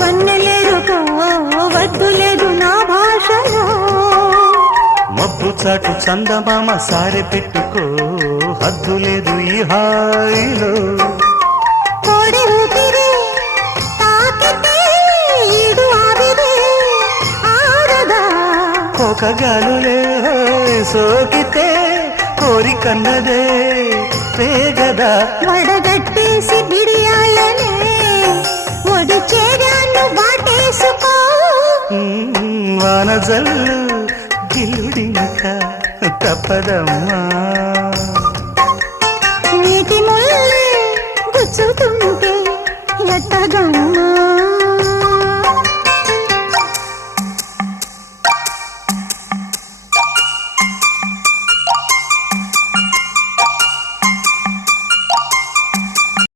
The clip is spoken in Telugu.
వన్నెలేరుకో వద్దు లేదు నా భాషలో. మబ్బు చాటు చందమామ సారె పెట్టుకో హద్దు లేదు ఈ హాయిలో. కోడి ఊపిరి తాకితే ఈడు ఆవిరి ఆరదా. ఒక గాలులే సోకితే కోరికన్నదే పేగదా. వడగట్టేసి బిడియాలనే ఒడి చేరాను వాటేసుకో. వానజల్లు గిల్లుడింక తప్పదమ్మా. నీటి ముల్లే గుచ్చుతుంటే ఎట్టగమ్మా.